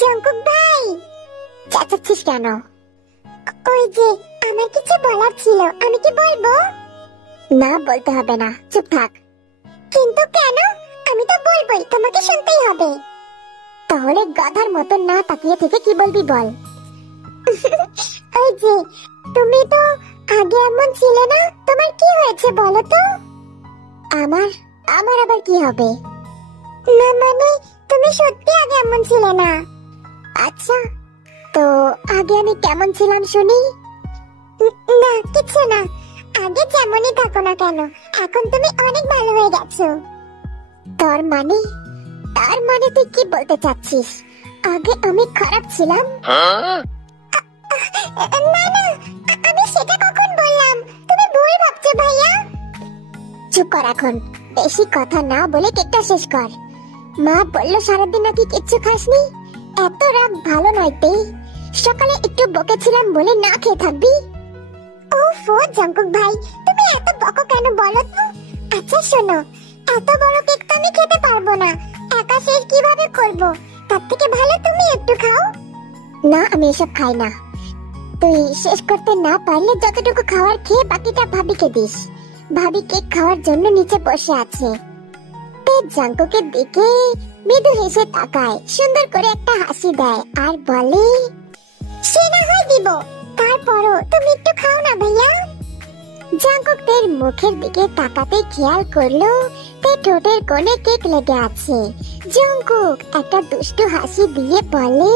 Jungkook ভাই, চেঁচাচ্ছিস কেন? ওই যে আমার কিছু বলার ছিল, আমি কি বলবো? না, বলতে হবে না, চুপ থাক। কিন্তু কেন? আমি তো বলবোই, তোমাকে শুনতেই হবে। তাহলে গাধার মতন না তাকিয়ে থেকে কি বলবি বল। ওই যে তুমি তো আগে এমন ছিলে না, তোমার কি হয়েছে বলো তো? আমার আমার আবার কি হবে? না মানে তুমি সত্যি আগে এমন ছিলে না। আচ্ছা, তো আগে আমি কেমন ছিলাম শুনি? না কিছু না, আগে যেমনই থাকো না কেন, এখন তুমি অনেক ভালো হয়ে গেছো। তার মানে তুই কি বলতে চাচ্ছিস? আগে আমি খারাপ ছিলাম? না না, আমি সেটা কখন বললাম? তুমি ভুল ভাবছো ভাইয়া। চুপ কর এখন, বেশি কথা না বলে কেকটা শেষ কর। মা বললো সারাদিন নাকি কিচ্ছু খাসনি। এত রাগ ভালো নয় তে। সকালে একটু বকেছিলাম বলে না খেয়ে থাকবি? ওফো জঙ্কুক ভাই, তুমি এত বকো কেন বলো তো? আচ্ছা শোনো, এত বড় কেক তো আমি খেতে পারবো না, একা শেষ কিভাবে করব? তার থেকে ভালো তুমি একটু খাও। না, আমি এসব খাই না। তুই শেষ করতে না পারলে যতটুকু খাওয়ার খেয়ে বাকিটা ভাবিকে দিস। ভাবি কেক খাওয়ার জন্য নিচে বসে আছে। তে জঙ্কুকের দিকে মৃদু হেসে তাকায়, সুন্দর করে একটা হাসি দেয় আর বলে, সে না হয় দিব, তারপরও তুমি একটু খাও না ভাইয়া। জঙ্কুকের মুখের দিকে তাকাতে খেয়াল করলো তে ঠোঁটের কোণে কেক লেগে আছে। জঙ্কুক একটা দুষ্টু হাসি দিয়ে বলে,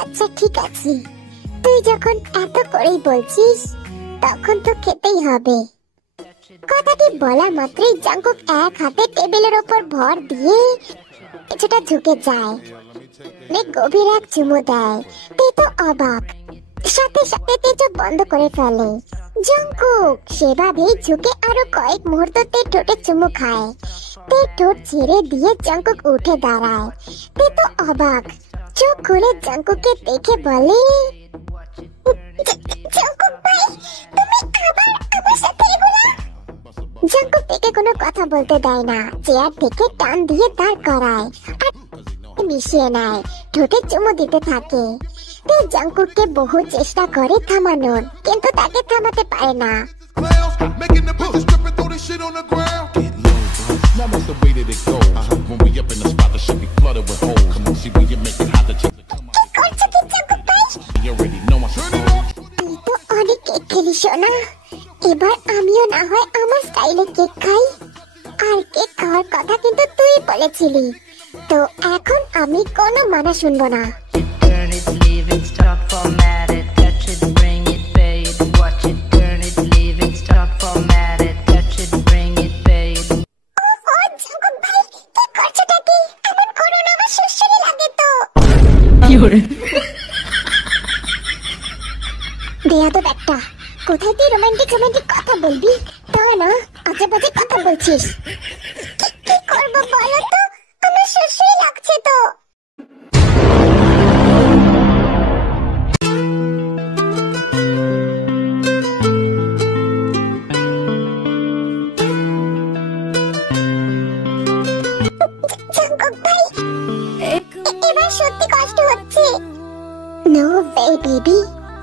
আচ্ছা ঠিক আছে, তুই যখন এত করেই বলছিস তখন তো খেতেই হবে। কথাটি বলা মাত্রই জঙ্কুক এক হাতে টেবিলের উপর ভর দিয়ে কিছুটা ঝুঁকে যায়, গভীর এক চুমু দেয়। তে তো অবাক, সাথে সাথে তে চোখ বন্ধ করে ফেলে। জঙ্কুক সেভাবেই ঝুঁকে আরো কয়েক মুহূর্ত তে ঠোঁটে চুমু খায়। তে ঠোঁট ছেড়ে দিয়ে জঙ্কুক উঠে দাঁড়ায়। তে তো অবাক, চোখ খুলে জঙ্কুককে দেখে বলে, জঙ্কুক ভাই, তুমি আবার আমার সাথে এগুলা? জঙ্কুক থেকে কোনো কথা বলতে দেয় না, চেয়ার থেকে টান দিয়ে দাঁড় করায় আর মিশিয়ে নেয়, ঠোঁটে চুমু দিতে থাকে। তে জঙ্কুককে বহু চেষ্টা করে থামানোর, কিন্তু তাকে থামাতে পারে না। তুই তো অনেক কেক খেলিস না, এবার আমিও না হয় আমার স্টাইলে কেক খাই। আর কেক খাওয়ার কথা কিন্তু তুই বলেছিলি, তো এখন আমি কোনো মানা শুনবো না। বেয়াদব একটা, কোথায় তুই রোমান্টিক কথা বলবি, তাহলে না আজে বাজে কথা বলছিস। কি করবো বলো তো, আমার সুশ্রী লাগছে তো। এবার সত্যি কষ্ট হচ্ছে। নো ওয়ে বেবি,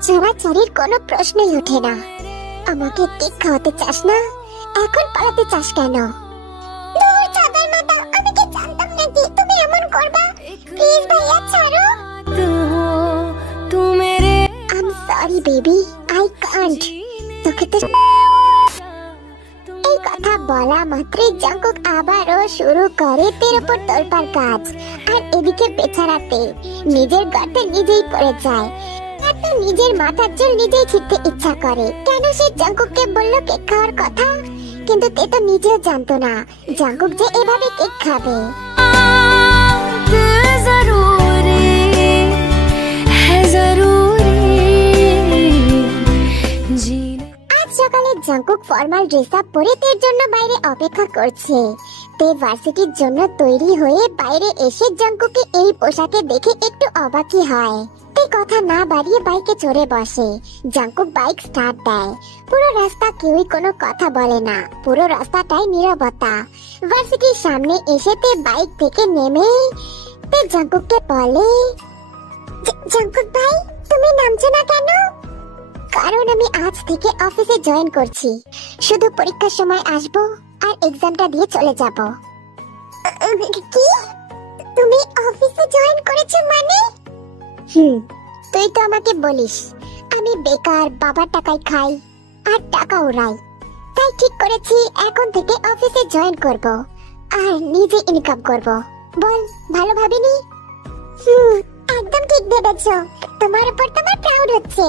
চড়াচড়ির কোনো প্রশ্নই ওঠে না। আমাকে কেক খাওয়াতে চাস না, এখন পালাতে চাস কেন? আমি কি জানতাম নাকি তুমি এমন করবা? প্লিজ ভাইয়া ছাড়ো। I am sorry baby, I can't. তোকে তো এই কথা বলা মাত্রই জঙ্কুক আবারও শুরু করে তের উপর তোলপার কাজ। আর এদিকে বেচারাতে নিজের গর্তে নিজেই পড়ে যায়। নিজের মাথার চুল নিজেই ছিঁড়তে ইচ্ছা করে। কেন সে জঙ্কুককে বলল কেক খাওয়ার কথা, কিন্তু তে তো নিজেও জানতো না জঙ্কুক যে এভাবে কেক খাবে। আজ সকালে জঙ্কুক ফর্মাল ড্রেস আপ পরে তের জন্য বাইরে অপেক্ষা করছে। তে ভার্সিটির জন্য তৈরি হয়ে বাইরে এসে জঙ্কুককে এই পোশাকে দেখে একটু অবাকই হয়। তে কথা না বাড়িয়ে বাইকে চড়ে বসে। জঙ্কুক বাইক স্টার্ট দেয়। পুরো রাস্তা কেউই কোনো কথা বলে না, পুরো রাস্তাটাই নীরবতা। ভার্সিটির সামনে এসে তে বাইক থেকে নেমে তে জাঙ্কুককে বলে, জাঙ্কুক ভাই তুমি নামছো না কেন? কারণ আমি আজ থেকে অফিসে জয়েন করছি, শুধু পরীক্ষার সময় আসবো আর এক্সামটা দিয়ে চলে যাব। কি তুমি অফিসে জয়েন করেছো মানে? তুই তো আমাকে বলিস আমি বেকার, বাবার টাকায় খাই আর টাকা উড়াই, তাই ঠিক করেছি এখন থেকে অফিসে জয়েন করব আর নিজে ইনকাম করব। বল ভালো ভাবিনি? একদম ঠিক ভেবেছো, তোমার উপর তোমার প্রাউড হচ্ছে।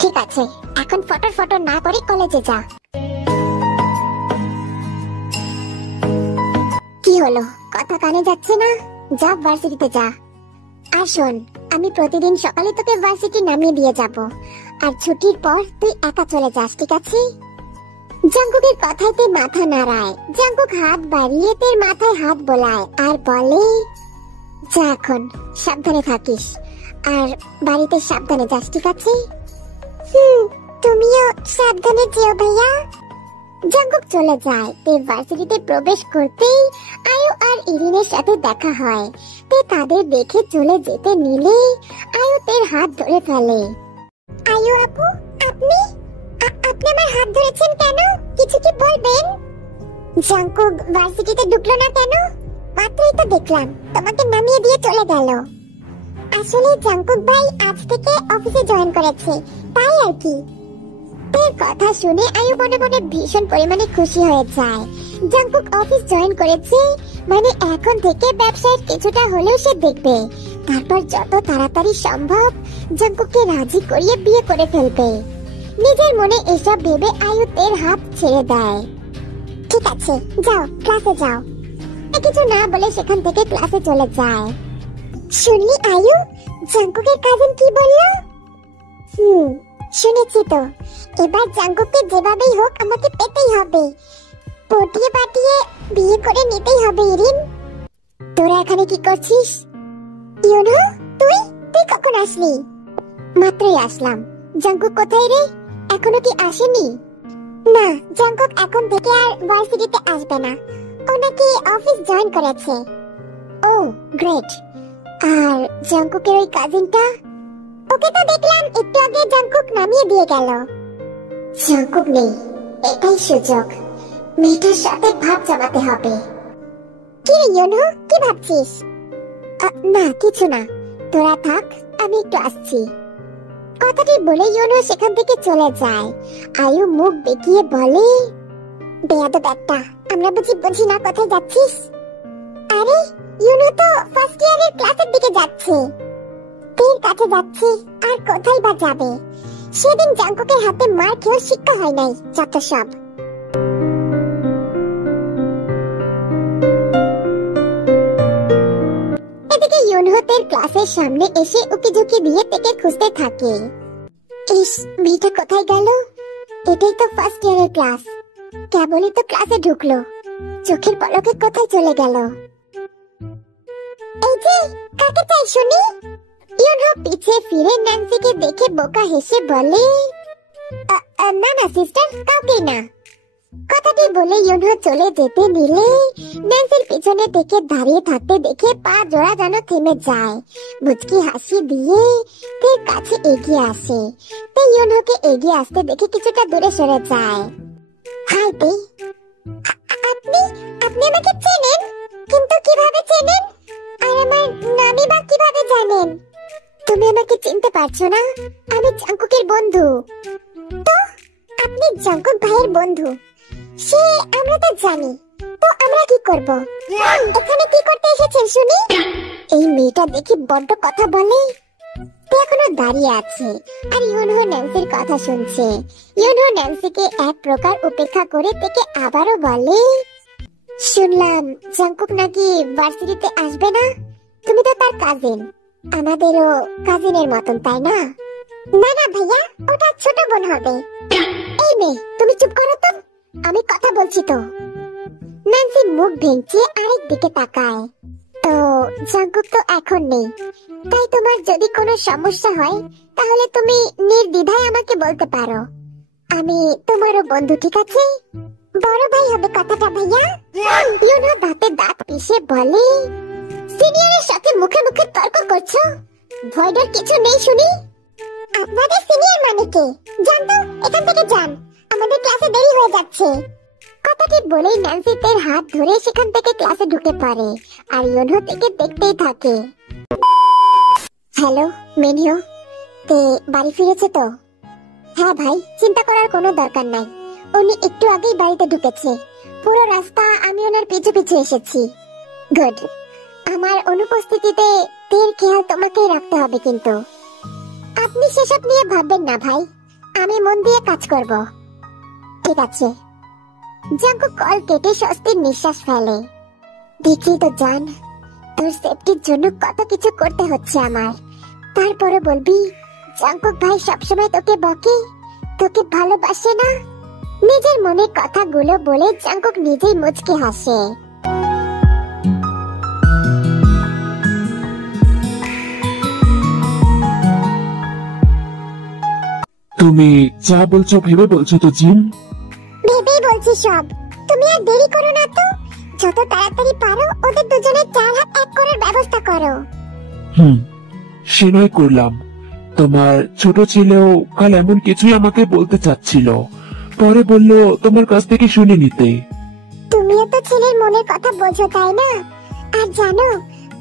ঠিক আছে, এখন ফটো না করে কলেজে যা। কি হলো, কথা কানে যাচ্ছে না? যা ভার্সিটিতে যা। আর শোন, আমি প্রতিদিন সকালে তোকে ভার্সিটি নামিয়ে দিয়ে যাব, আর ছুটির পর তুই একা চলে যাস, ঠিক আছে? জাঙ্কুকের কথাতে মাথা নাড়ায়। জাঙ্কুক হাত বাড়িয়ে তের মাথায় হাত বোলায় আর বলে, যা এখন, সাবধানে থাকিস আর বাড়িতে সাবধানে যাস, ঠিক আছে? তুমিও সাবধানে যেও ভাইয়া। জাঙ্কুক চলে যায়। তে ভার্সিটিতে প্রবেশ করতেই আয়ু আর ইরিনের সাথে দেখা হয়। তে তাদের দেখে চলে যেতে নিলে আয়ু তের হাত ধরে ফেলে। আয়ু আপু, আপনি আমার হাত ধরেছেন কেন? কিছু কি বলবেন? জাঙ্কুক ভার্সিটিতে ঢুকলো না কেন? মাত্রই তো দেখলাম, তোমাকে নামিয়ে দিয়ে চলে গেল। আসলে জাঙ্কুক ভাই আজ থেকে অফিসে জয়েন করেছে, তাই আর কি। তের কথা শুনে আয়ু মনে মনে ভীষণ পরিমাণে খুশি হয়ে যায়। জাঙ্কুক অফিস জয়েন করেছে মানে এখন থেকে ব্যবসায় কিছুটা হলেও সে দেখবে। তারপর যত তাড়াতাড়ি সম্ভব জাঙ্কুককে রাজি করিয়ে বিয়ে করে ফেলবে। নিজের মনে এসব ভেবে আয়ু তের হাত ছেড়ে দেয়। ঠিক আছে, যাও ক্লাসে যাও। কিছু না বলে সেখান থেকে ক্লাসে চলে যায়। শুনলি আয়ু, জাঙ্কুকের কাজিন কি বলল? শুনেছি তো। এবার জাঙ্কুককে যেভাবেই হোক আমাকে পেতেই হবে, পটিয়ে পাটিয়ে বিয়ে করে নিতেই হবে। ইরিন, তোরা এখানে কি করছিস? ইউনো, তুই কখন আসলি? মাত্রই আসলাম। জাঙ্কুক কোথায় রে? এখনো কি আসেনি? না, জাঙ্কুক এখন থেকে আর ভার্সিটিতে আসবে না, ও নাকি অফিস জয়েন করেছে। ও গ্রেট। আর জাঙ্কুকের ওই কাজিনটা? ওকে তো দেখলাম একটু আগে জাঙ্কুক নামিয়ে দিয়ে গেল। জাঙ্কুক নেই, এটাই সুযোগ। মেয়েটার সাথে ভাব জমাতে হবে। কি ইউনো, কি ভাবছিস? না কিছু না, তোরা থাক, আমি একটু আসছি। কথাটি বলে ইউনো সেখান থেকে চলে যায়। আয়ু মুখ বেঁকিয়ে বলে, বেয়াদব একটা, আমরা বুঝি না কোথায় যাচ্ছিস? আরে ইউনো তো ফার্স্ট ইয়ারের ক্লাসের দিকে যাচ্ছে। তের কাছে যাচ্ছে, আর কোথায় বা যাবে? সেদিন জাঙ্কুকের হাতে মার খেয়েও শিক্ষা হয় নাই, যত সব। এদিকে ইউনো তের ক্লাসের সামনে এসে উকিঝুঁকি দিয়ে তেকে খুঁজতে থাকে। ইস, মেয়েটা কোথায় গেল? এটাই তো ফার্স্ট ইয়ারের ক্লাস, কেবলই তো ক্লাসে ঢুকলো, চোখের পলকে কোথায় চলে গেল? এই যে, কাকে চাই শুনি? ইউনো পিছে ফিরে ন্যান্সিকে দেখে বোকা হেসে বলে, না না সিস্টার, কাউকে না। কথাটি বলে ইউনো চলে যেতে নিলে ন্যান্সির পিছনে থেকে দাঁড়িয়ে থাকতে দেখে পা জোড়া যেন থেমে যায়। মুচকি হাসি দিয়ে তের কাছে এগিয়ে আসে। তে ইউনোকে এগিয়ে আসতে দেখে কিছুটা দূরে সরে যায়। হাই তে, আপনি আমাকে চেনেন? কিন্তু কিভাবে চেনেন? আর আমার নামই বা কিভাবে জানেন? তুমি আমাকে চিনতে পারছো না? আমি জাঙ্কুকের বন্ধু। তো আপনি জাঙ্কুক ভাইয়ের বন্ধু? সে আমরা তো জানি, তো আমরা কি করব? এখানে কি করতে এসেছেন শুনি? এই মেয়েটা দেখি বড্ড কথা বলে। তে এখনো দাঁড়িয়ে আছে আর ইউনো ন্যান্সির কথা শুনছে। ইউনো ন্যান্সিকে এক প্রকার উপেক্ষা করে থেকে আবারও বলে, শুনলাম জাঙ্কুক নাকি ভার্সিটিতে আসবে না? তুমি তো তার কাজিন, আমাদেরও কাজিনের মতন, তাই না? না না ভাইয়া, ওটা ছোট বোন হবে। এই মেয়ে, তুমি চুপ করো তো, আমি কথা বলছি তো। ন্যান্সি মুখ ভেঙচি আরেক দিকে তাকায়। তো জাঙ্কুক তো এখন নেই, তাই তোমার যদি কোনো সমস্যা হয় তাহলে তুমি নির্দ্বিধায় আমাকে বলতে পারো। আমি তোমারও বন্ধু, ঠিক আছে? বড় ভাই হবে কথাটা ভাইয়া। ইউনো দাঁতে দাঁত পিষে বলে, সিনিয়রের সাথে মুখে মুখে তর্ক করছো? ভয় ডর কিছু নেই শুনি? আপনাদের সিনিয়র মানে কে? যান তো, এখান থেকে যান, আমাদের ক্লাসে দেরি হয়ে যাচ্ছে। কথাটি বলেই ন্যান্সি তার হাত ধরে সেখান থেকে ক্লাসে ঢুকে পড়ে আর ইয়োনহো থেকে দেখতেই থাকে। হ্যালো মেনিও, তে বাড়ি ফিরেছে তো? হ্যাঁ ভাই, চিন্তা করার কোনো দরকার নাই, উনি একটু আগেই বাড়িতে ঢুকেছে। পুরো রাস্তা আমি ওনার পিছু পিছু এসেছি। গুড। আমার অনুপস্থিতিতে তের খেয়াল তোমাকেই রাখতে হবে কিন্তু। আপনি সেসব নিয়ে ভাববেন না ভাই, আমি মন দিয়ে কাজ করব। ঠিক আছে। জাঙ্কুক কল কেটে স্বস্তির নিঃশ্বাস ফেলে। দেখলি তো জান, তোর সেফটির জন্য কত কিছু করতে হচ্ছে আমার। তারপরে বলবি জাঙ্কুক ভাই সবসময় তোকে বকে, তোকে ভালোবাসে না? নিজের মনের কথাগুলো বলে জাঙ্কুক নিজেই মুচকে হাসে। তুমি যা বলছো ভেবে বলছো তো জিন? ভেবেই বলছি সব। তুমি আর দেরি করো না তো, যত তাড়াতাড়ি পারো ওদের দুজনের 4 হাত এক করার ব্যবস্থা করো। সে নয় করলাম। তোমার ছোট ছেলেও কাল এমন কিছুই আমাকে বলতে চাচ্ছিল, পরে বলল তোমার কাছ থেকে শুনে নিতে। তুমিও তো ছেলের মনের কথা বোঝো তাই না? আর জানো,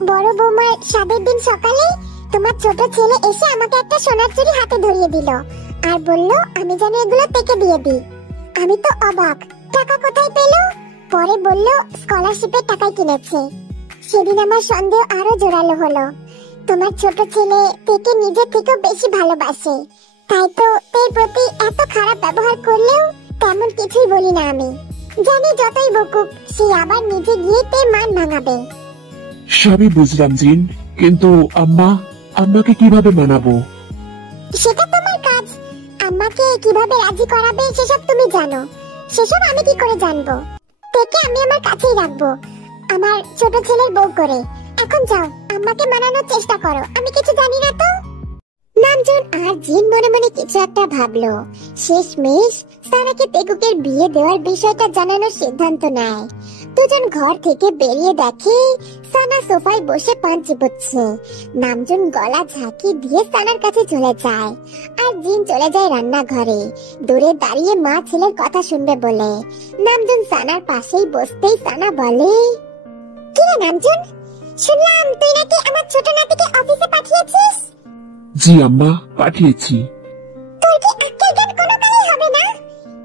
বড় বৌমার সাদের দিন সকালে তোমার ছোট ছেলে এসে আমাকে একটা সোনার চুড়ি হাতে ধরিয়ে দিল আর বলল আমি যেন এগুলো তেকে দিয়ে দিই। আমি তো অবাক, টাকা কোথায় পেল? পরে বলল স্কলারশিপের টাকায় কিনেছে। সেদিন আমার সন্দেহ আরো জোরালো হলো। তোমার ছোট ছেলে তেকে নিজের থেকেও বেশি ভালোবাসে, তাই তো তের প্রতি এত খারাপ ব্যবহার করলেও তেমন কিছুই বলি না আমি। জানি যতই বকুক সে আবার নিজে গিয়ে তে মান ভাঙাবে। সবই বুঝলাম জিন, কিন্তু আম্মাকে কিভাবে মানাবো? সেটা তোমার কাজ। আম্মাকে কিভাবে রাজি করাবে সেসব তুমি জানো, সেসব আমি কি করে জানবো? তেকে আমি আমার কাছেই রাখবো, আমার ছোট ছেলের বউ করে। এখন যাও, আম্মাকে মানানোর চেষ্টা করো, আমি কিছু জানি না তো। নামজুন আর জিন মনে মনে কিছু একটা ভাবলো। শেষমেশ সানাকে তেকুকের বিয়ে দেওয়ার বিষয়টা জানানোর সিদ্ধান্ত নেয়। দুজন ঘর থেকে বেরিয়ে দেখে সানা সোফায় বসে পান চিবোচ্ছে। নামজুন গলা ঝাঁকি দিয়ে সানার কাছে চলে যায় আর জিন চলে যায় রান্নাঘরে, দূরে দাঁড়িয়ে মা ছেলের কথা শুনবে বলে। নামজুন সানার পাশেই বসতেই সানা বলে, কি রে নামজুন, শুনলাম তুই নাকি আমার ছোট নাতিকে অফিসে পাঠিয়েছিস? জি আম্মা, পাঠিয়েছি। তোর কি আক্কেল জ্ঞান কোনো কাজে হবে না?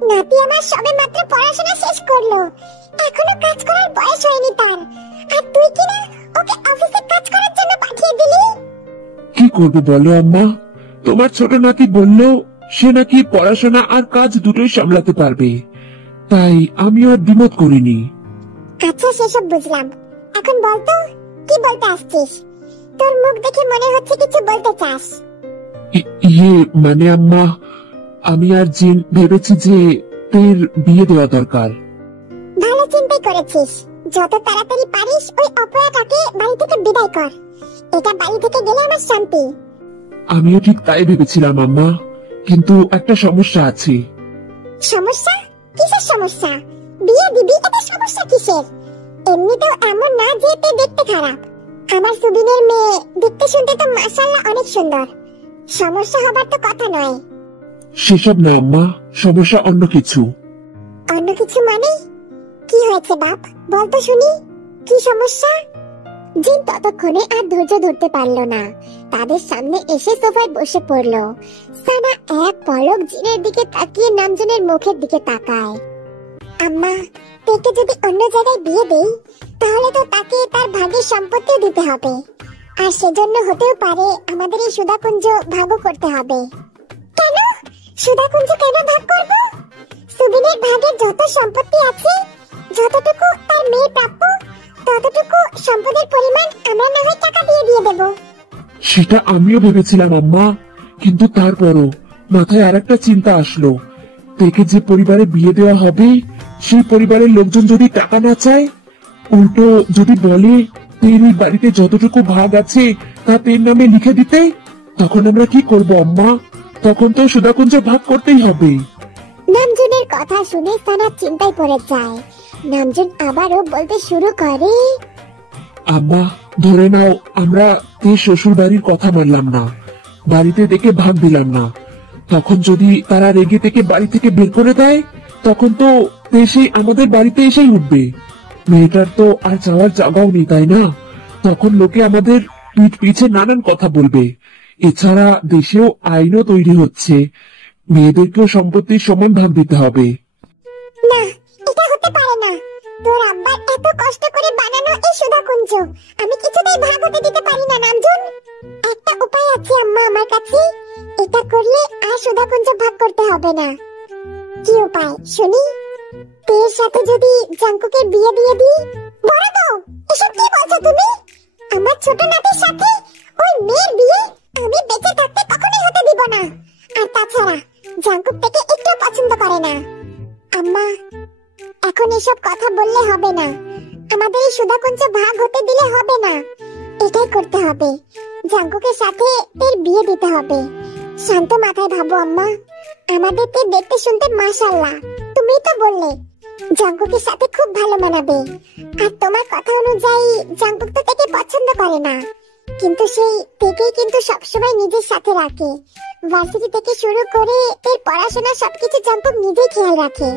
নাতি আমার সবে মাত্র পড়াশোনা শেষ করলো, এখনো কাজ করার বয়স হয়নি তার, আর তুই কি না ওকে অফিসে কাজ করার জন্য পাঠিয়ে দিলি? কি করবে বলো আম্মা? তোমার ছোট নাতি বললো সে নাকি পড়াশোনা আর কাজ দুটোই সামলাতে পারবে, তাই আমিও আর দ্বিমত করিনি। আচ্ছা সেসব বুঝলাম, এখন বলতো কি বলতে আসছিস? তোর মুখ দেখে মনে হচ্ছে কিছু বলতে চাস। ইয়ে মানে আম্মা, আমি আর জিন ভেবেছি যে তের বিয়ে দেওয়া দরকার। ভালো চিন্তাই করেছিস, যত তাড়াতাড়ি পারিস ওই অপয়াটাকে বাড়ি থেকে বিদায় কর। এটা বাড়ি থেকে গেলে আমার শান্তি। আমিও ঠিক তাই ভেবেছিলাম আম্মা, কিন্তু একটা সমস্যা আছে। সমস্যা? কিসের সমস্যা? বিয়ে দিবি, এতে সমস্যা কিসের? এমনিতেও এমন না যে তে দেখতে খারাপ, আমার সুবিনের মেয়ে দেখতে শুনতে তো মাশাআল্লাহ অনেক সুন্দর। সমস্যা হবার তো কথা নয়। সেসব না আম্মা, সমস্যা অন্য কিছু। অন্য কিছু মানে? কি হয়েছে বাপ, বল তো শুনি, কি সমস্যা? জিন ততক্ষণে আর ধৈর্য ধরতে পারলো না, তাদের সামনে এসে সোফায় বসে পড়লো। সানা এক পলক জিনের দিকে তাকিয়ে নামজনের মুখের দিকে তাকায়। আম্মা, তেকে যদি অন্য জায়গায় বিয়ে দেই তাহলে তো তাকে তার ভাগের সম্পত্তিও দিতে হবে, আর সেজন্য হতেও পারে আমাদের এই সুধাকুঞ্জ ভাগও করতে হবে। কেন সুধাকুঞ্জ কেন ভাগ করব? সুবিনের ভাগের যত সম্পত্তি আছে, যতটুকু তার মেয়ে প্রাপ্য, ততটুকু সম্পদের পরিমাণ আমরা না হয় টাকা দিয়ে দেব। সেটা আমিও ভেবেছিলাম আম্মা, কিন্তু তারপরও মাথায় আরেকটা চিন্তা আসলো। তেকে যে পরিবারে বিয়ে দেওয়া হবে সেই পরিবারের লোকজন যদি টাকা না চায়, উল্টো যদি বলে তের এই বাড়িতে যতটুকু ভাগ আছে তা তের নামে লিখে দিতে, তখন আমরা কি করব আম্মা? তখন তো সুধাকুঞ্জ ভাগ করতেই হবে। নামজনের কথা শুনে সানা চিন্তায় পড়ে যায়। নামজন আবারও বলতে শুরু করে, আম্মা, ধরে নাও আমরা শ্বশুর বাড়ির কথা মানলাম না, বাড়িতে ডেকে ভাগ দিলাম না, তখন যদি তারা রেগে থেকে বাড়ি থেকে বের করে দেয়, তখন তো দেশে আমাদের বাড়িতে এসেই উঠবে। মেয়েটার তো আর যাওয়ার জায়গাও নেই, তাই না? তখন লোকে আমাদের পিঠ পিছে নানান কথা বলবে। এছাড়া দেশেও আইনও তৈরি হচ্ছে, মেয়েদেরকেও সম্পত্তির সমান ভাগ দিতে হবে। না, এটা হতে পারে না। তোর আব্বার এত কষ্ট করে বানানো এই সুধাকুঞ্জ আমি কিছুতেই ভাগ হতে দিতে পারি না নামজুন। একটা উপায় আছে আম্মা আমার কাছে, এটা করলে আর সুধাকুঞ্জ ভাগ করতে হবে না। কি উপায় শুনি? তোর সাথে যদি জাঙ্কুকে বিয়ে দিয়ে দিই। বড় বউ, এসব কি বলছো তুমি? আমার ছোট নাতির সাথে ওই মেয়ের বিয়ে আমি বেঁচে থাকতে কখনোই হতে দিব না। আর তাছাড়া জাঙ্কুক থেকে একটু পছন্দ করে না। আম্মা, এখন এসব কথা বললে হবে না। আমাদের এই সুধাকুঞ্জ ভাগ হতে দিলে হবে না। এটাই করতে হবে, জাঙ্কুকের সাথে এর বিয়ে দিতে হবে। শান্ত মাথায় ভাবো আম্মা, আমাদের তো দেখতে শুনতে মাশাআল্লাহ, তুমি তো বললে জাঙ্কুকের সাথে খুব ভালো মানাবে। আর তোমার কথা অনুযায়ী জাঙ্কুক তো তাকে পছন্দ করে না, কিন্তু সেই থেকেই কিন্তু সবসময় নিজের সাথে রাখে। ভার্সিটি থেকে শুরু করে এর পড়াশোনা সবকিছু জাঙ্কুক নিজেই খেয়াল রাখে।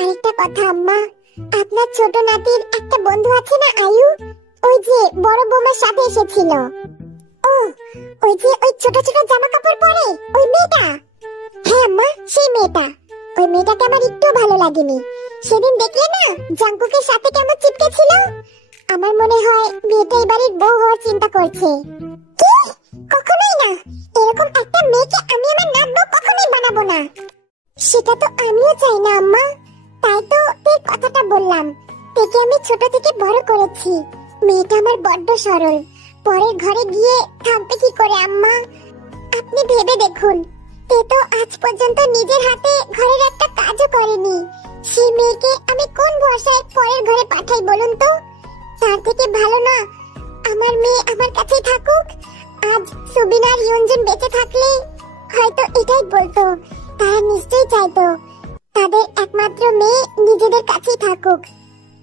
আরেকটা কথা আম্মা, আপনার ছোট নাতির একটা বন্ধু আছে না আয়ু, ওই যে বড় বোমের সাথে এসেছিল। ও, ওই যে ওই ছোট ছোট জামা কাপড় পরে ওই মেয়েটা। হ্যাঁ আম্মা, সেই মেয়েটা। ওই মেয়েটাকে আমার একটু ভালো লাগেনি। সেদিন দেখলে না জাঙ্কুকের সাথে কেমন চিপকে ছিল। আমার মনে হয় মেয়েটা এই বাড়ির বউ হওয়ার চিন্তা করছে। কি? কখনোই না। এরকম একটা মেয়েকে আমি আমার নাত বউ কখনোই বানাবো না। সেটা তো আমিও চাই না আম্মা, তাই তো এই কথাটা বললাম। তেকে আমি ছোট থেকে বড় করেছি। মেয়েটা আমার বড্ড সরল, পরের ঘরে গিয়ে থাকবে কি করে আম্মা? আপনি ভেবে দেখুন, তে তো আজ পর্যন্ত নিজের হাতে ঘরের একটা কাজও করেনি। সেই মেয়েকে আমি কোন ভরসায় পরের ঘরে পাঠাই বলুন তো? তার থেকে ভালো না আমার মেয়ে আমার কাছেই থাকুক। আজ সুবিনার ইয়ঞ্জন বেঁচে থাকলে হয়তো এটাই বলতো, তারা নিশ্চয়ই চাইতো তাদের একমাত্র মেয়ে নিজেদের কাছেই থাকুক।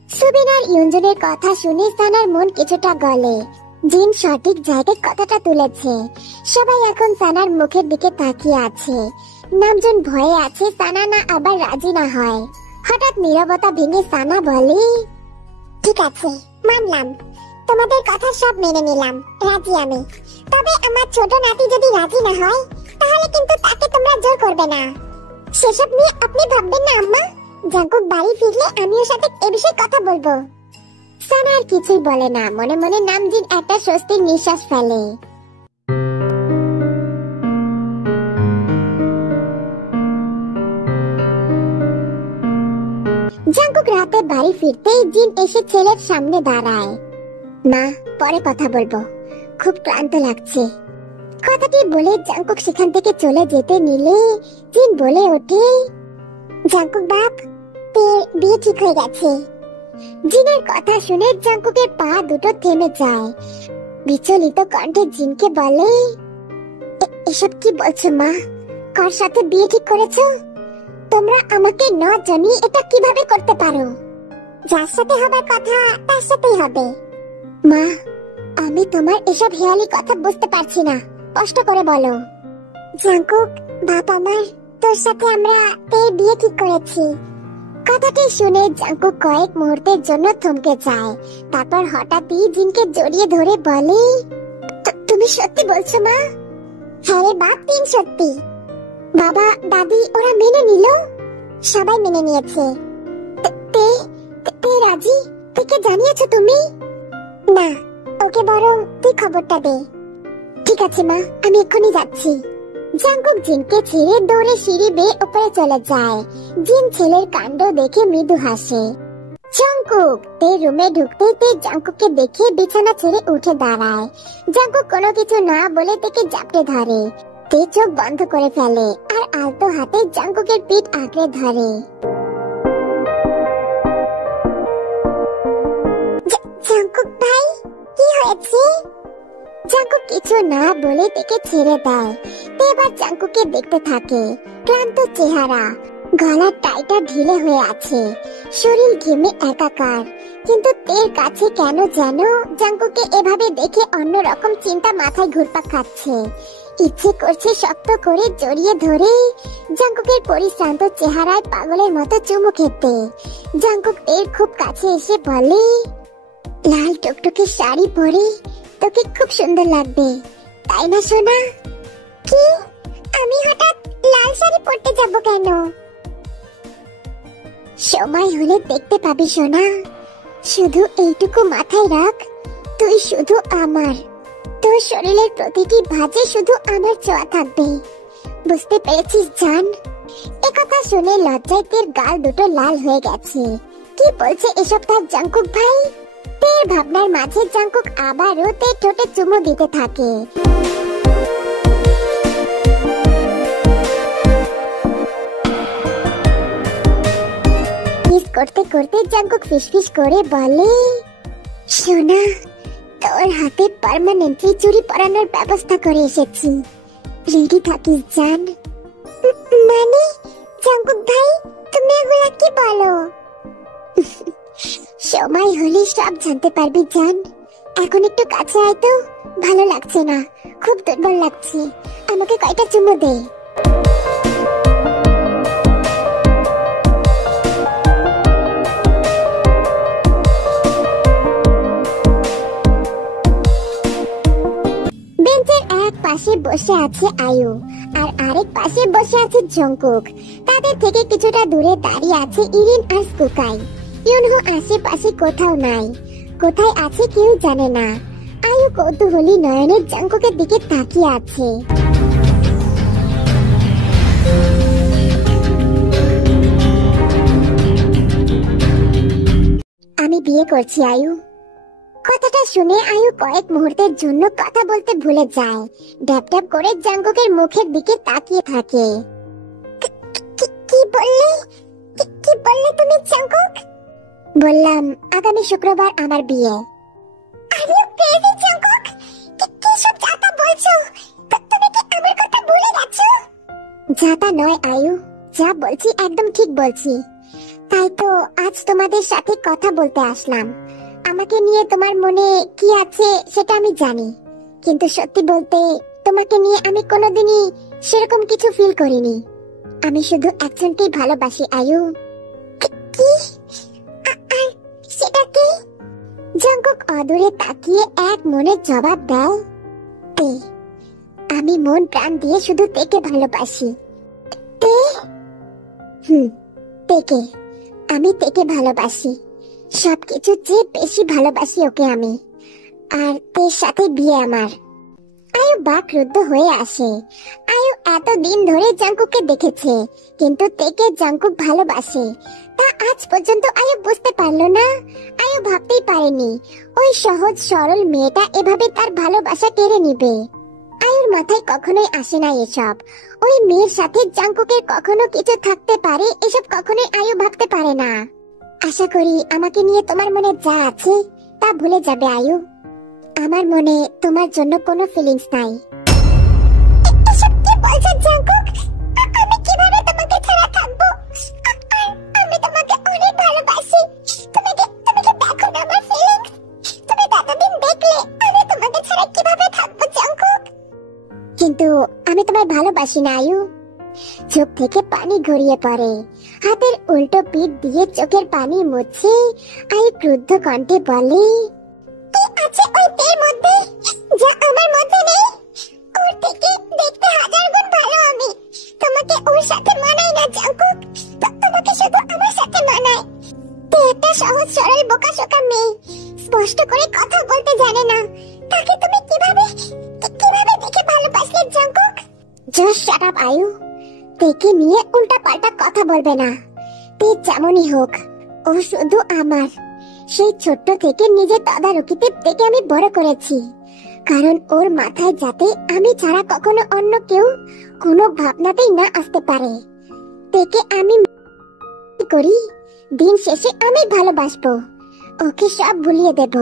সুবিনার ইয়ঞ্জনের কথা শুনে সানার মন কিছুটা গলে। জিন সঠিক জায়গায় কথাটা তুলেছে। সবাই এখন সানার মুখের দিকে তাকিয়ে আছে। নামজন ভয়ে আছে সানা না আবার রাজি না হয়। হঠাৎ নীরবতা ভেঙে সানা বলে, ঠিক আছে, মানলাম, তোমাদের কথা সব মেনে নিলাম, রাজি আমি। তবে আমার ছোট নাতি যদি রাজি না হয়, তাহলে কিন্তু তাকে তোমরা জোর করবে না। সেসব নিয়ে আপনি ভাববেন না আম্মা। জাঙ্কুক বাড়ি ফিরলে আমি ওর সাথে এ বিষয়ে কথা বলবো। সানা আর কিছুই বলে না, মনে মনে নামজিন একটা স্বস্তির নিঃশ্বাস ফেলে। জাঙ্কুক রাতে বাড়ি ফিরতেই জিন এসে ছেলের সামনে দাঁড়ায়। মা, পরে কথা বলবো, খুব ক্লান্ত লাগছে। কথাটি বলে জাঙ্কুক সেখান থেকে চলে যেতে নিলে জিন বলে ওঠে, জাঙ্কুক বাপ, বিয়ে ঠিক হয়ে গেছে। জিনের কথা শুনে জাঙ্কুকের পা দুটো থেমে যায়। বিচলিত কণ্ঠে জিনকে বলে, এসব কি বলছো মা? কার সাথে বিয়ে ঠিক করেছো? তোমরা আমাকে না জানিয়ে এটা কিভাবে করতে পারো? যার সাথে হবার কথা তার সাথেই হবে। মা, আমি তোমার এসব হেয়ালি কথা বুঝতে পারছি না, কষ্ট করে বলো। জাঙ্কুক বাপ আমার, তোর সাথে আমরা বিয়ে ঠিক করেছি। কথাটি শুনে জাঙ্কুক কয়েক মুহূর্তের জন্য থমকে যায়। তারপর হঠাৎই জিনকে জড়িয়ে ধরে বলে, তুমি সত্যি বলছো মা? হ্যাঁ রে বাপ, তিন সত্যি। বাবা দাদি ওরা মেনে নিল? সবাই মেনে নিয়েছে। তে রাজি? থেকে জানিয়েছো তুমি? না, ওকে বরং তুই খবরটা দে। ঠিক আছে মা, আমি এক্ষুনি যাচ্ছি। জাঙ্কুক জিনকে ছেড়ে দৌড়ে সিঁড়ি বেয়ে উপরে চলে যায়। জিন ছেলের কাণ্ড দেখে মৃদু হাসে। জাঙ্কুক তে রুমে ঢুকতেই তে জাঙ্কুককে দেখে বিছানা ছেড়ে উঠে দাঁড়ায়। জাঙ্কুক কোনো কিছু না বলে তাকে জাপটে ধরে। তে চোখ বন্ধ করে ফেলে আর আলতো হাতে জাঙ্কুকের পিঠ আঁকড়ে ধরে। জাঙ্কুক ভাই, কি হয়েছে? জাঙ্কুক কিছু না বলে তাকে ছেড়ে দেয়। তে এবার জাঙ্কুককে দেখতে থাকে। ক্লান্ত চেহারা, গলার টাইটা ঢিলে হয়ে আছে, শরীর ঘেমে একাকার। কিন্তু তের কাছে কেন যেন জাঙ্কুকে এভাবে দেখে অন্যরকম চিন্তা মাথায় ঘুরপাক খাচ্ছে। ইচ্ছে করছে শক্ত করে জড়িয়ে ধরে জাঙ্কুকের পরিশ্রান্ত চেহারায় পাগলের মতো চুমু খেতে। জাঙ্কুক তের খুব কাছে এসে বলে, লাল টুকটুকে শাড়ি পরে তোকে খুব সুন্দর লাগবে, তাই না সোনা? কি, আমি হঠাৎ লাল শাড়ি পরতে যাব কেন? সময় হলে দেখতে পাবি সোনা। শুধু এইটুকু মাথায় রাখ, তুই শুধু আমার। তোর শরীরের প্রতিটি ভাঁজে শুধু আমার ছোঁয়া থাকবে, বুঝতে পেরেছিস জান? একথা শুনে লজ্জায় তের গাল দুটো লাল হয়ে গেছে। কি বলছে এসব তার জাঙ্কুক ভাই? তের ভাবনার মাঝে জাঙ্কুক আবারও তের ঠোঁটে চুমু দিতে থাকে। কিস করতে করতে জাঙ্কুক ফিসফিস করে বলে, সোনা, তোর হাতে পার্মানেন্টলি চুড়ি পরানোর ব্যবস্থা করে এসেছি, রেডি থাকিস জান। মানে জাঙ্কুক ভাই, তুমি এগুলা কি বলো? সময় হলে সব জানতে পারবি জান। এখন একটু কাছে আয় তো, ভালো লাগছে না, খুব দুর্বল লাগছে। আমাকে কয়টা চুমু দে। বেঞ্চের এক পাশে বসে আছে আয়ু, আর আরেক পাশে বসে আছে জঙ্কুক। তাদের থেকে কিছুটা দূরে দাঁড়িয়ে আছে ইরিন আর স্কুকাই। ইউনহু আশেপাশে কোথাও নাই, কোথায় আছে কেউ জানে না। আয়ু কৌতূহলী নয়নের জঙ্কুকের দিকে তাকিয়ে আছে। আমি বিয়ে করছি আয়ু। কথাটা শুনে আয়ু কয়েক মুহূর্তের জন্য কথা বলতে ভুলে যায়। ড্যাব ড্যাব করে জাঙ্কুকের মুখের দিকে তাকিয়ে থাকে। কি বললে? কি বললে তুমি জাঙ্কুক? বললাম আগামী শুক্রবার আমার বিয়ে। আরে ক্রেজি জাঙ্কুক, কি সব যাতা বলছো? তুমি কি আমার কথা ভুলে গেছো? যাতা নয় আয়ু, যা বলছি একদম ঠিক বলছি। তাই তো আজ তোমাদের সাথে কথা বলতে আসলাম। আমাকে নিয়ে তোমার মনে কি আছে সেটা আমি জানি, কিন্তু সত্যি বলতে তোমাকে নিয়ে আমি কোনোদিনই সেরকম কিছু ফিল করিনি। আমি শুধু একজনকেই ভালোবাসি আয়ু। কি? আর সেটা কি? জাঙ্কুক অদূরে তাকিয়ে এক মনে জবাব দেয়, তে। আমি মন প্রাণ দিয়ে শুধু তেকে ভালোবাসি। তে? তেকে। আমি তেকে ভালোবাসি, সবকিছু চেয়ে বেশি ভালোবাসি ওকে আমি। আর তের সাথে বিয়ে আমার। আয়ু বাকরুদ্ধ হয়ে আসে। আয়ু এতদিন ধরে জাঙ্কুককে দেখেছে, কিন্তু তেকে জাঙ্কুক ভালোবাসে তা আজ পর্যন্ত আয়ু বুঝতে পারলো না। আয়ু ভাবতেই পারেনি ওই সহজ সরল মেয়েটা এভাবে তার ভালোবাসা কেড়ে নিবে। আয়ুর মাথায় কখনোই আসে না এসব। ওই মেয়ের সাথে জাঙ্কুকের কখনো কিছু থাকতে পারে, এসব কখনোই আয়ু ভাবতে পারে না। আশা করি আমাকে নিয়ে তোমার মনে যা আছে তা ভুলে যাবে আয়ু। আমার মনে তোমার জন্য কোনো ফিলিংস নাই। এসব কি বলছো জাঙ্কুক? আমি কিভাবে তোমাকে ছাড়া থাকবো? আমি তোমাকে অনেক ভালোবাসি। তুমি কি দেখো না আমার ফিলিংস? তুমি কতদিন দেখলে আমি তোমাকে ছাড়া কিভাবে থাকবো জাঙ্কুক? কিন্তু আমি তোমায় ভালোবাসি না আয়ু। চোখ থেকে পানি গড়িয়ে পড়ে। হাতের উল্টো পিঠ দিয়ে চোখের পানি মুছে আয়ু ক্রুদ্ধ কণ্ঠে বলে, কি আছে ওই তের মধ্যে যা আমার মধ্যে নেই? ওর থেকে দেখতে হাজার গুণ ভালো আমি। তোমাকে ওর সাথে মানায় না জাঙ্কুক, তোমাকে শুধু আমার সাথে মানায়। তে একটা সহজ সরল বোকাশোকা মেয়ে, স্পষ্ট করে কথা বলতে জানে না। তাকে তুমি কিভাবে দেখে ভালোবাসলে জাঙ্কুক? জাস্ট শাট আপ আয়ু। তেকে নিয়ে উল্টা পাল্টা কথা বলবে না। তে যেমনই হোক, ও শুধু আমার। সেই ছোট্ট থেকে নিজের তদারকিতে তেকে আমি বড় করেছি, কারণ ওর মাথায় যাতে আমি ছাড়া কখনো অন্য কেউ কোনো ভাবনাতেই না আসতে পারে। তেকে আমি করি, দিন শেষে আমি ভালোবাসবো, ওকে সব ভুলিয়ে দেব।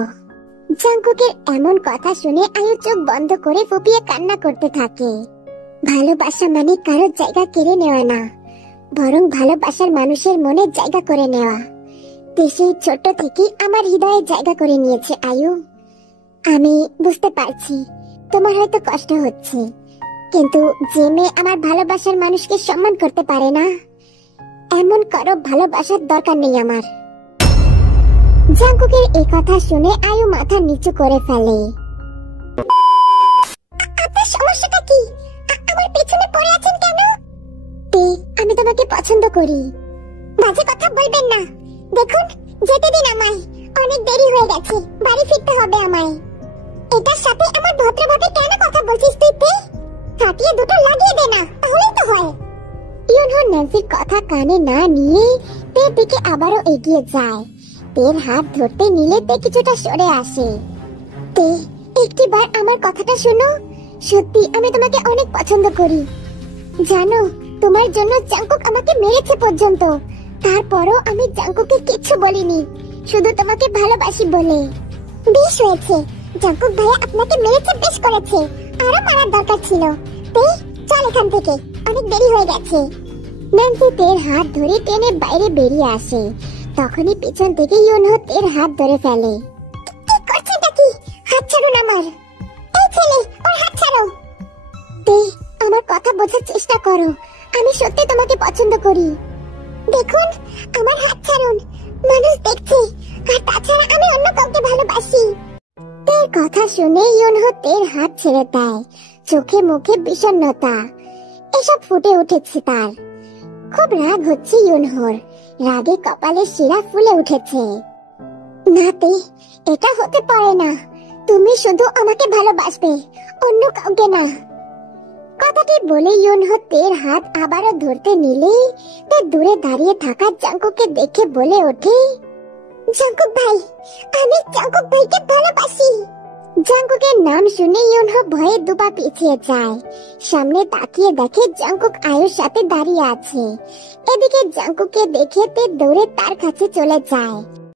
জাঙ্কুকের এমন কথা শুনে আয়ু চোখ বন্ধ করে ফুপিয়ে কান্না করতে থাকে। ভালোবাসা মানে কারোর জায়গা কেড়ে নেওয়া না, বরং ভালোবাসার মানুষের মনে জায়গা করে নেওয়া। সেই ছোট থেকে আমার হৃদয়ে জায়গা করে নিয়েছে আয়ু। আমি বুঝতে পারছি তোমার হয়তো কষ্ট হচ্ছে, কিন্তু যে মেয়ে আমার ভালোবাসার মানুষকে সম্মান করতে পারে না, এমন কারো ভালোবাসার দরকার নেই আমার। জাঙ্কুকের এই কথা শুনে আয়ু মাথা নিচু করে ফেলে। আপনার সমস্যাটা কি? আমার পেছনে পড়ে আছেন কেন? আমি তোমাকে পছন্দ করি। বাজে কথা বলবেন না। দেখুন, যেতে দিন আমায়, অনেক দেরি হয়ে গেছে, বাড়ি ফিরতে হবে আমায়। এটার সাথে আমার ভদ্রভাবে কেন কথা বলছিস তুই? কাটিয়ে দুটো লাগিয়ে দে না, তাহলেই তো হয়। ইউনহো ন্যান্সির কথা কানে না নিয়ে তের দিকে আবারও এগিয়ে যায়। তের হাত ধরতে নিলে তে কিছুটা সরে আসে। তে, একটিবার আমার কথাটা শোনো। সত্যি আমি তোমাকে অনেক পছন্দ করি। জানো, তোমার জন্য জাঙ্কুক আমাকে মেরেছে পর্যন্ত, তারপরও আমি জাঙ্কুকে কিচ্ছু বলিনি, শুধু তোমাকে ভালোবাসি বলে। বেশ হয়েছে, জাঙ্কুক ভাইয়া আপনাকে মেরেছে, বেশ করেছে, আরো মারার দরকার ছিল। তে, চল এখান থেকে, অনেক দেরি হয়ে গেছে। ন্যান্সি তের হাত ধরে টেনে বাইরে বেরিয়ে আসে। তখনই পিছন থেকে ইউনহো তের হাত ধরে ফেলে। কি করছেটা কি? হাত ছাড়ুন আমার। এই ছেলে, ওর হাত ছাড়ো। তে, আমার কথা বোঝার চেষ্টা করো, আমি সত্যি তোমাকে পছন্দ করি। দেখুন, আমার হাত ছাড়ুন, মানুষ দেখছে, আর তাছাড়া আমি অন্য কাউকে ভালোবাসি। তের কথা শুনে ইউনহো তের হাত ছেড়ে দেয়। চোখে মুখে বিষণ্ণতা এসব ফুটে উঠেছে তার। খুব রাগ হচ্ছে ইউনহোর, রাগে কপালের শিরা ফুলে উঠেছে। না তে, এটা হতে পারে না, তুমি শুধু আমাকে ভালোবাসবে, অন্য কাউকে না। কথাটি বলে ইউনহো তের হাত আবারও ধরতে নিলে তে দূরে দাঁড়িয়ে থাকা জাঙ্কুককে দেখে বলে ওঠে, জাঙ্কুক ভাই, আমি জাঙ্কুক ভাইকে ভালোবাসি। জাঙ্কুকের নাম শুনে ইউনহো ভয়ে দুপা পিছিয়ে যায়। সামনে তাকিয়ে দেখে জাঙ্কুক আয়ুর সাথে দাঁড়িয়ে আছে। এদিকে জাঙ্কুককে দেখে তে দৌড়ে তার কাছে চলে যায়।